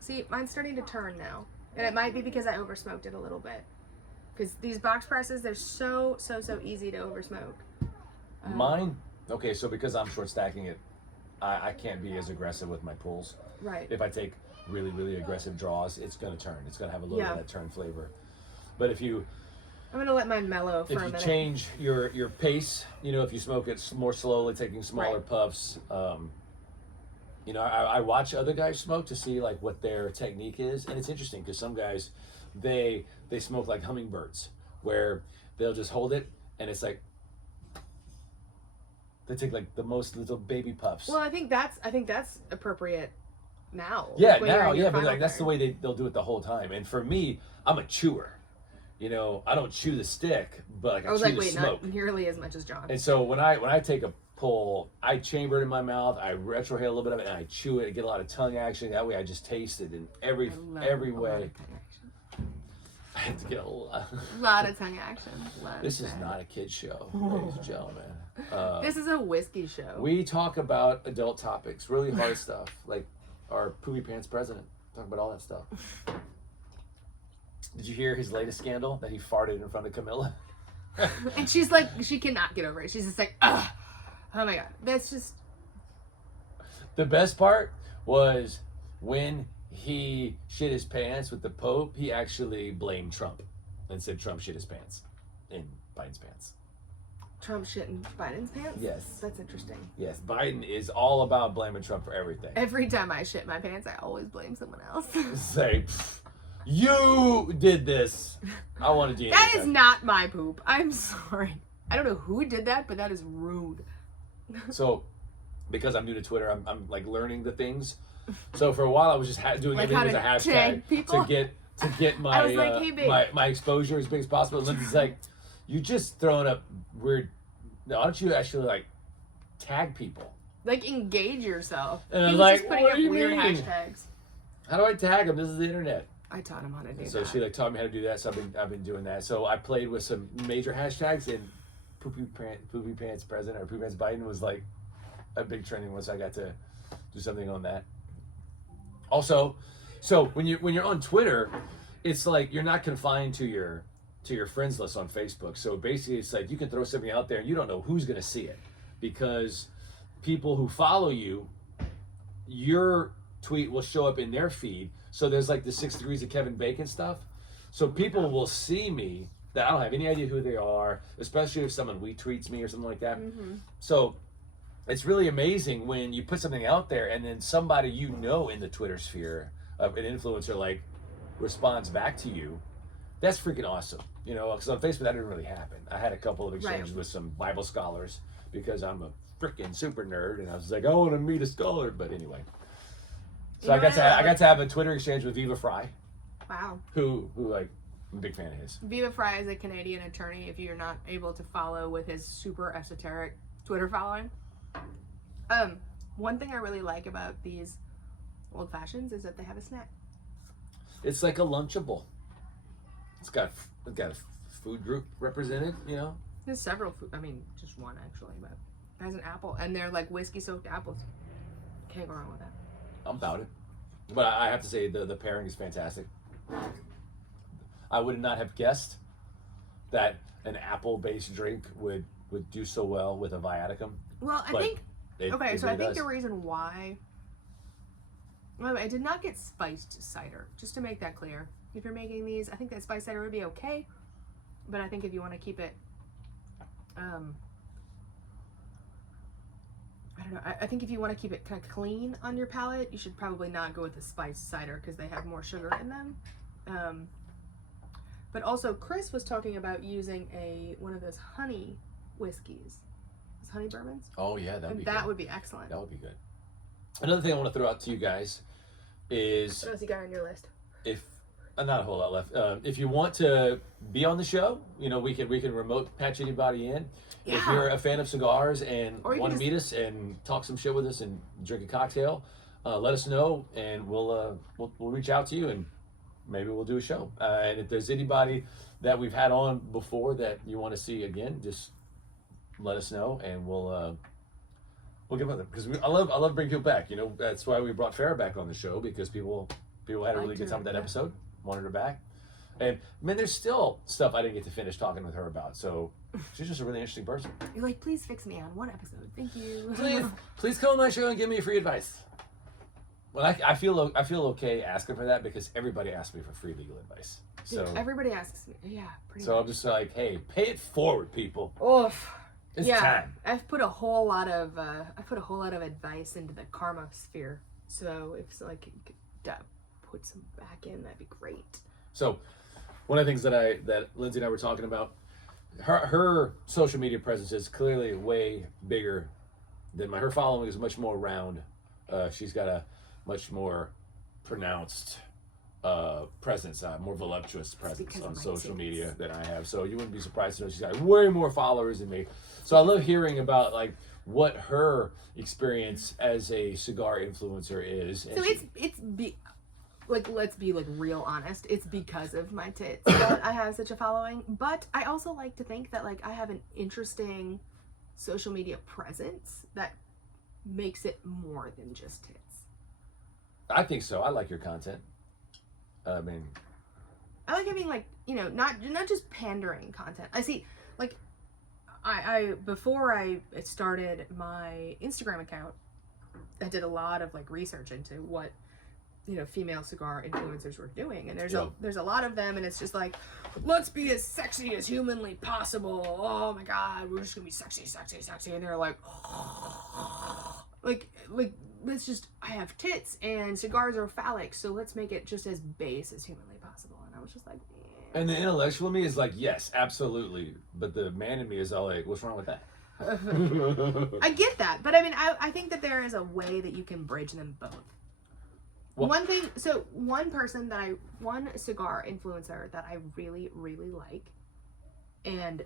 See, mine's starting to turn now, and it might be because I oversmoked it a little bit. Because these box presses, they're so easy to oversmoke. Mine. Okay, so because I'm short stacking it, I can't be as aggressive with my pulls. Right. If I take really aggressive draws, it's going to turn. It's going to have a little bit of that turn flavor. But if you I'm gonna let mine mellow for a minute. change your pace, if you smoke it more slowly, taking smaller puffs, I watch other guys smoke to see like what their technique is, and it's interesting because some guys they smoke like hummingbirds, where they'll just hold it and it's like they take like the most little baby puffs. Well, I think that's appropriate now. Yeah, when you're now, in your yeah, but final like that's the third. way they'll do it the whole time. And for me, I'm a chewer. I don't chew the stick, but like I was chew like, the wait, smoke. not nearly as much as John. And so when I take a pull, I chamber it in my mouth, I retrohale a little bit of it, and I chew it. I get a lot of tongue action. That way, I just taste it in every way. I have to get a lot. Lot of tongue action. This is not a kid show, ladies and gentlemen. This is a whiskey show. We talk about adult topics, really hard stuff, like our poopy pants president. Talk about all that stuff. Did you hear his latest scandal that he farted in front of Camilla? And she's like, she cannot get over it. She's just like, ugh. Oh my god. That's just. The best part was when he shit his pants with the Pope, he actually blamed Trump and said Trump shit his pants in Biden's pants. Trump shit in Biden's pants? Yes. That's interesting. Yes, Biden is all about blaming Trump for everything. Every time I shit my pants, I always blame someone else. Say, you did this. I want to DNA That test. is not my poop. I'm sorry. I don't know who did that, but that is rude. So, because I'm new to Twitter, I'm like learning the things. So for a while, I was just doing Like everything how as a to tag hashtag people? to get my I was like, hey, babe. my exposure as big as possible. And Lindsay's like, you just throwing up weird. Why don't you actually like tag people? Like, engage yourself. And I He was was like, just putting what up do you weird mean? hashtags. How do I tag them? This is the internet. I taught him how to do So that. she like taught me how to do that. So I've been doing that. So I played with some major hashtags, and poopy pants president or poopy pants Biden was like a big trending one. So I got to do something on that. Also, so when you're on Twitter, it's like you're not confined to your friends list on Facebook. So basically, it's like you can throw something out there and you don't know who's going to see it, because people who follow you, your tweet will show up in their feed. So there's like the 6 degrees of Kevin Bacon stuff. So people will see me that I don't have any idea who they are, especially if someone retweets me or something like that. So it's really amazing when you put something out there and then somebody you know in the Twitter sphere, an influencer, like responds back to you. That's freaking awesome. You know, because on Facebook that didn't really happen. I had a couple of exchanges with some Bible scholars because I'm a freaking super nerd, and I was like, I want to meet a scholar. But anyway, so I got to have a Twitter exchange with Viva Fry. Wow. Who like, I'm a big fan of his. Viva Fry is a Canadian attorney. If you're not able to follow with his super esoteric Twitter following, one thing I really like about these old fashions is that they have a snack. It's like a Lunchable. It's got a food group represented, you know. There's several food. I mean, just one actually, but it has an apple, and they're like whiskey soaked apples. Can't go wrong with that. I'm about it. But I have to say the pairing is fantastic. I would not have guessed that an apple-based drink would do so well with a Viaticum. Well, I think it I really think the reason why I did not get spiced cider, just to make that clear. If you're making these, I think that spiced cider would be okay, but I think if you want to keep it, I don't know. I think if you want to keep it kind of clean on your palate, you should probably not go with the spiced cider because they have more sugar in them. But also, Chris was talking about using one of those honey whiskeys, those honey bourbons. Oh yeah, that would be excellent. That would be good. Another thing I want to throw out to you guys is, what else you got on your list? If not a whole lot left. If you want to be on the show, you know, we can remote patch anybody in. Yeah. If you're a fan of cigars and want to just meet us and talk some shit with us and drink a cocktail, let us know and we'll reach out to you and maybe we'll do a show. And if there's anybody that we've had on before that you want to see again, just let us know and we'll get with them, because I love bringing people back. You know, that's why we brought Farrah back on the show, because people had a really good time with that episode, wanted her back. And man, there's still stuff I didn't get to finish talking with her about. So she's just a really interesting person. You're like, please fix me on one episode. Thank you. Please come on my show and give me free advice. Well, I feel okay asking for that because everybody asks me for free legal advice. So dude, everybody asks me. Yeah, pretty so much. I'm just like, hey, pay it forward, people. Oof. It's time. I've put a whole lot of advice into the karma sphere. So if like put some back in, that'd be great. So one of the things that Lindsey and I were talking about, her social media presence is clearly way bigger than mine. Her following is much more round. She's got a much more pronounced presence, more voluptuous presence on social media than I have. So you wouldn't be surprised to know she's got way more followers than me. So I love hearing about like what her experience as a cigar influencer is. So let's be like real honest. It's because of my tits that I have such a following. But I also like to think that like I have an interesting social media presence that makes it more than just tits. I think so. I like your content. I mean, I like having like, you know, not just pandering content. I see, like, I before I started my Instagram account, I did a lot of like research into what, you know, female cigar influencers were doing, and there's a lot of them, and it's just like, let's be as sexy as humanly possible. Oh my God, we're just gonna be sexy, and they're like, let's just, I have tits and cigars are phallic, so let's make it just as base as humanly possible. And I was just like, and the intellectual in me is like, yes, absolutely, but the man in me is all like, what's wrong with that? I get that, but I mean, I think that there is a way that you can bridge them both. Well, one cigar influencer that I really, really like, and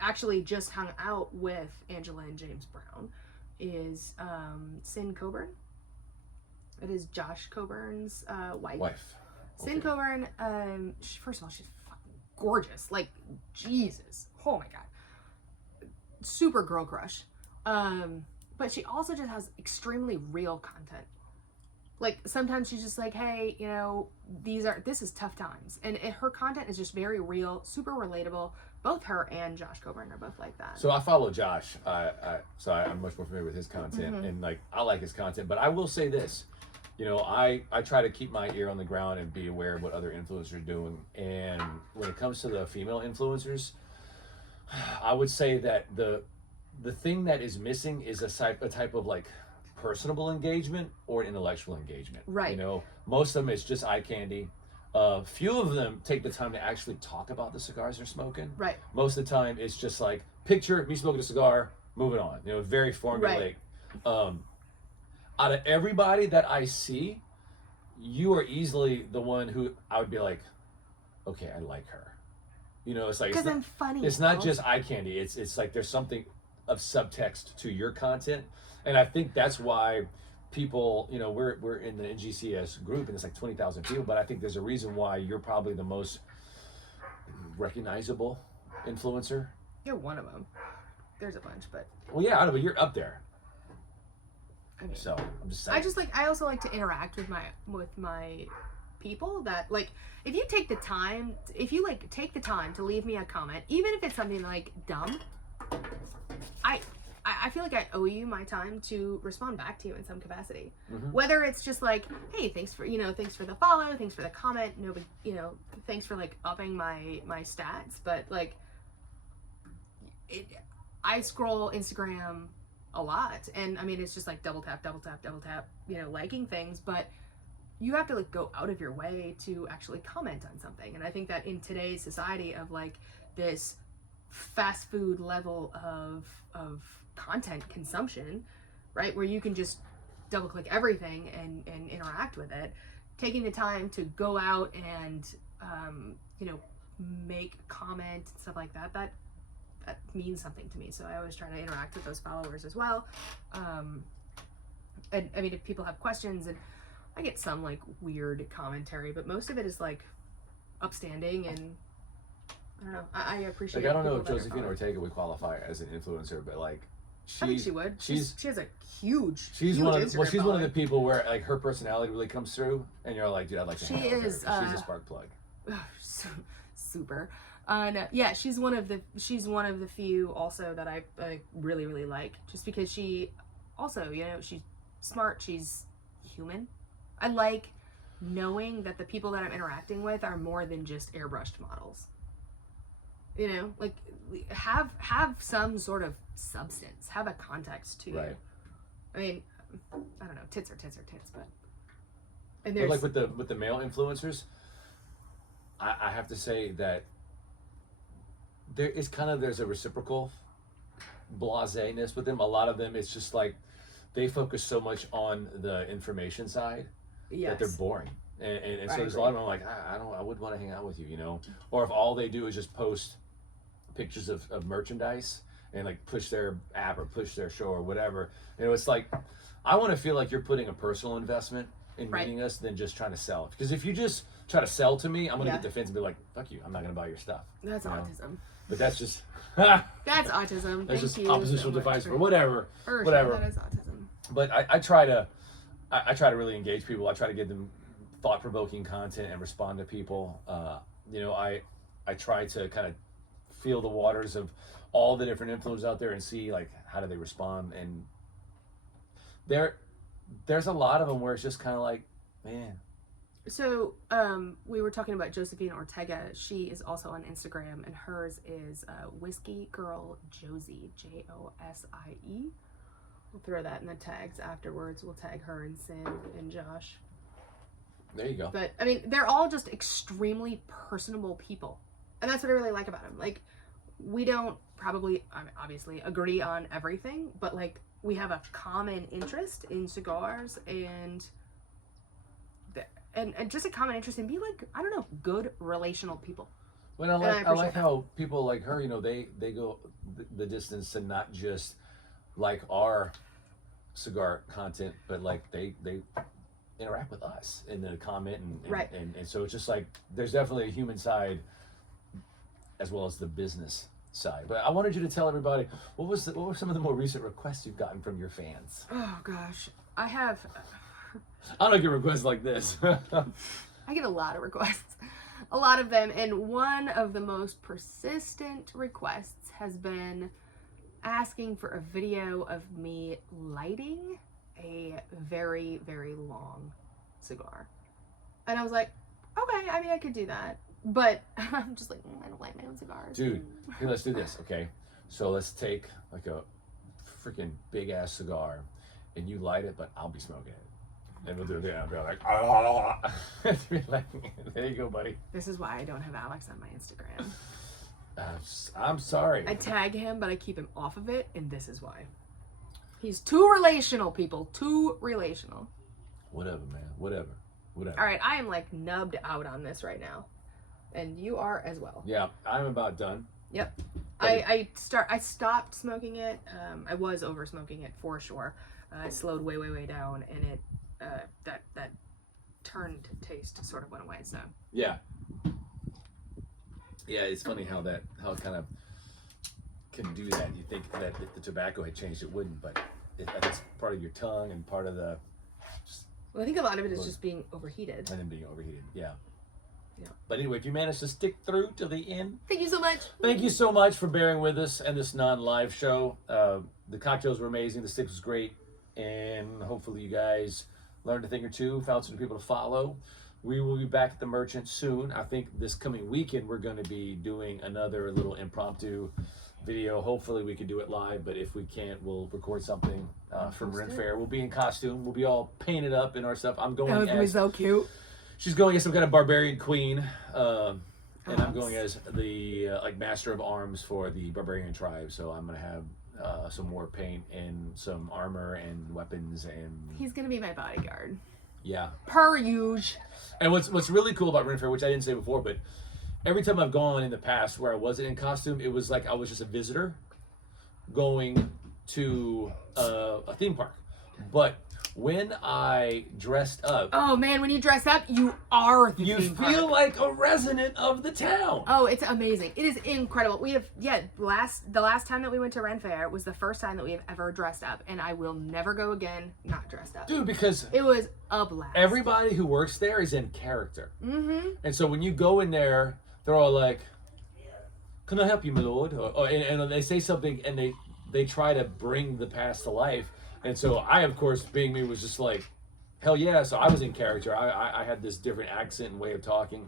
actually just hung out with Angela and James Brown, is Sin Coburn. It is Josh Coburn's wife. Okay. Sin Coburn, first of all, she's fucking gorgeous. Like, Jesus. Oh my God. Super girl crush. But she also just has extremely real content. like sometimes she's just like, hey, you know, this is tough times, and her content is just very real, super relatable. Both her and Josh Coburn are both like that. So I follow Josh, so I'm much more familiar with his content, and like I like his content. But I will say this, you know, I try to keep my ear on the ground and be aware of what other influencers are doing. And when it comes to the female influencers, I would say that the thing that is missing is a type of like personable engagement or intellectual engagement. Right. You know, most of them is just eye candy. Few of them take the time to actually talk about the cigars they're smoking. Right. Most of the time, it's just like picture me smoking a cigar, moving on. You know, very formulaic. Right. Out of everybody that I see, you are easily the one who I would be like, okay, I like her. You know, it's like because I'm funny. It's not just eye candy. It's like there's something of subtext to your content, and I think that's why people, you know, we're in the NGCS group and it's like 20,000 people, but I think there's a reason why you're probably the most recognizable influencer. You're one of them. There's a bunch, but well, yeah, I know, but you're up there. I mean, so I'm just saying. I also like to interact with my people. That like if you take the time to leave me a comment, even if it's something like dumb, I feel like I owe you my time to respond back to you in some capacity. Mm-hmm. Whether it's just like, hey, thanks for the follow, thanks for the comment, thanks for like upping my stats. But like, I scroll Instagram a lot, and I mean it's just like double tap, liking things. But you have to like go out of your way to actually comment on something. And I think that in today's society of like this fast food level of content consumption, right, where you can just double click everything and interact with it, taking the time to go out and make comment and stuff like that means something to me. So I always try to interact with those followers as well. And I mean, if people have questions, and I get some like weird commentary, but most of it is like upstanding, and I don't know. I appreciate. Like, I don't know if Josephine Ortega would qualify as an influencer, but like, I think she would. She has a huge. She's huge one of Instagram she's one of the people where like her personality really comes through, and you're like, dude, I'd like to. Hang out with her. She's a spark plug. Super. No, yeah, she's one of the few also that I really really like, just because she also, she's smart, she's human. I like knowing that the people that I'm interacting with are more than just airbrushed models. Like have some sort of substance, have a context to you. I mean, I don't know, tits are tits, but and there's like with the male influencers, I have to say that there's a reciprocal blaseness with them. A lot of them, it's just like they focus so much on the information side that they're boring. And so there's a lot of them like, I wouldn't want to hang out with you, Or if all they do is just post pictures of merchandise and like push their app or push their show or whatever. It's like, I want to feel like you're putting a personal investment in meeting us than just trying to sell. Because if you just try to sell to me, I'm going to get defensive and be like, fuck you, I'm not going to buy your stuff. That's autism. But that's just... that's autism. That's just Thank oppositional you device so for whatever. Sure, whatever. that is autism. But I try to really engage people. I try to give them thought-provoking content and respond to people. I try to kind of feel the waters of all the different influencers out there and see like how do they respond. And there's a lot of them where it's just kind of like, man. So we were talking about Josephine Ortega. She is also on Instagram, and hers is Whiskey Girl Josie, Josie. We'll throw that in the tags afterwards. We'll tag her and Sin and Josh. There you go. But I mean, they're all just extremely personable people, and that's what I really like about them. Like, we don't probably obviously agree on everything, but like we have a common interest in cigars and just a common interest in being like, I don't know, good relational people. Well, I like how people like her, they go the distance to not just like our cigar content, but like they interact with us in the comment and so it's just like there's definitely a human side as well as the business side. But I wanted you to tell everybody what were some of the more recent requests you've gotten from your fans? Oh gosh, I have I don't get requests like this. I get a lot of requests. A lot of them. And one of the most persistent requests has been asking for a video of me lighting a very, very long cigar. And I was like, okay, I mean, I could do that. But I'm just like, I don't light my own cigars. Dude, here, let's do this, okay? So let's take like a freaking big ass cigar and you light it, but I'll be smoking it. And we'll do it. I'll be like, there you go, buddy. This is why I don't have Alex on my Instagram. I'm sorry. I tag him, but I keep him off of it, and this is why. He's too relational, people. Too relational. Whatever, man. Whatever. All right, I am like nubbed out on this right now, and you are as well. Yeah, I'm about done. Yep. I stopped smoking it. I was over smoking it for sure. I slowed way down, and it that turned taste sort of went away. So yeah, it's funny how it kind of can do that. You think that if the tobacco had changed, it wouldn't, but it's part of your tongue and part of the. Well, I think a lot of it is just being overheated. And then being overheated, yeah. Yeah. But anyway, if you managed to stick through to the end, thank you so much. Thank you so much for bearing with us and this non-live show. The cocktails were amazing. The sticks was great. And hopefully you guys learned a thing or two, found some people to follow. We will be back at the Merchant soon. I think this coming weekend we're going to be doing another little impromptu video. Hopefully we can do it live, but if we can't, we'll record something from Ren Fair. We'll be in costume. We'll be all painted up in our stuff. I'm going That would be so cute. She's going as some kind of barbarian queen, and I'm going as the like master of arms for the barbarian tribe. So I'm gonna have some war paint and some armor and weapons, and he's gonna be my bodyguard. Yeah. Per usual. And what's really cool about Ren Fair, which I didn't say before, but every time I've gone in the past where I wasn't in costume, it was like I was just a visitor going to a theme park. But when I dressed up, oh man, when you dress up, you are the you theme feel park. like a resident of the town. Oh, it's amazing. It is incredible. We have the last time that we went to Ren Fair was the first time that we have ever dressed up, and I will never go again not dressed up. Dude, because it was a blast. Everybody who works there is in character. Mm-hmm. And so when you go in there, they're all like, "Can I help you, my lord?" And they say something, and they try to bring the past to life. And so I, of course, being me, was just like, hell yeah. So I was in character. I had this different accent and way of talking.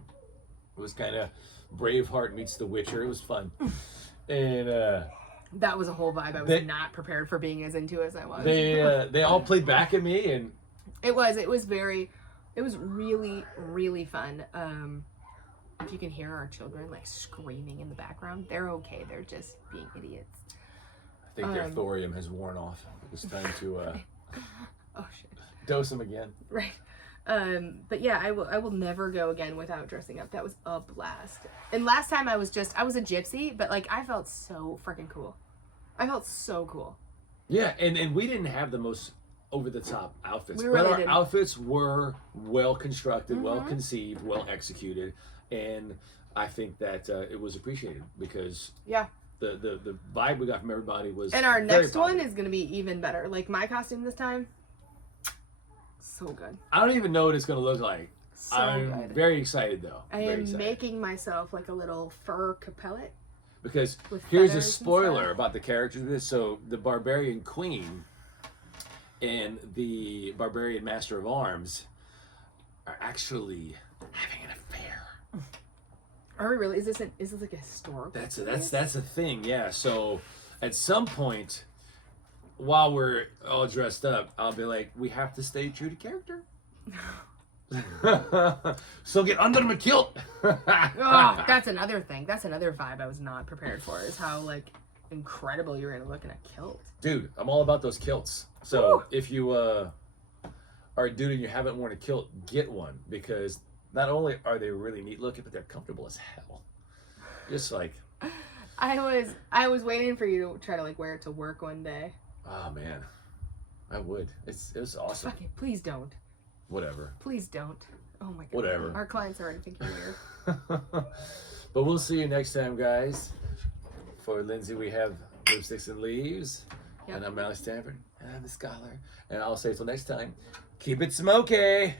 It was kind of Braveheart meets The Witcher. It was fun. And that was a whole vibe. I was not prepared for being as into as I was. They all played back at me, and it was really, really fun. If you can hear our children like screaming in the background, they're okay. They're just being idiots. I think their thorium has worn off. It's time to oh shit, dose them again. Right. But yeah, I will never go again without dressing up. That was a blast. And last time I was a gypsy, but like I felt so freaking cool. I felt so cool. Yeah, and we didn't have the most over the top outfits, we really but our didn't. outfits were well constructed, well conceived, well executed, and I think that it was appreciated because the vibe we got from everybody was. And our next positive. one is gonna be even better. Like my costume this time, so good. I don't even know what it's gonna look like. So I'm good. very excited though. I am making myself like a little fur capellet. Because here's a spoiler about the characters of this. So the barbarian queen and the barbarian master of arms are actually having an affair. Are we really? Is this like a historical? That's a thing, yeah. So at some point, while we're all dressed up, I'll be like, we have to stay true to character. So get under my kilt. Oh, that's another thing. That's another vibe I was not prepared for. Is how like incredible you're gonna look in a kilt. Dude, I'm all about those kilts. So if you are a dude and you haven't worn a kilt, get one, because not only are they really neat looking, but they're comfortable as hell. Just like I was waiting for you to try to like wear it to work one day. Oh man, I would. It was awesome. Fuck it, please don't. Whatever. Please don't. Oh my god. Whatever. Our clients are already thinking weird. But we'll see you next time, guys. For Lindsey, we have Lipsticks and Leaves. Yep. And I'm Alex Stanford, and I'm the scholar. And I'll say till next time, keep it smoky.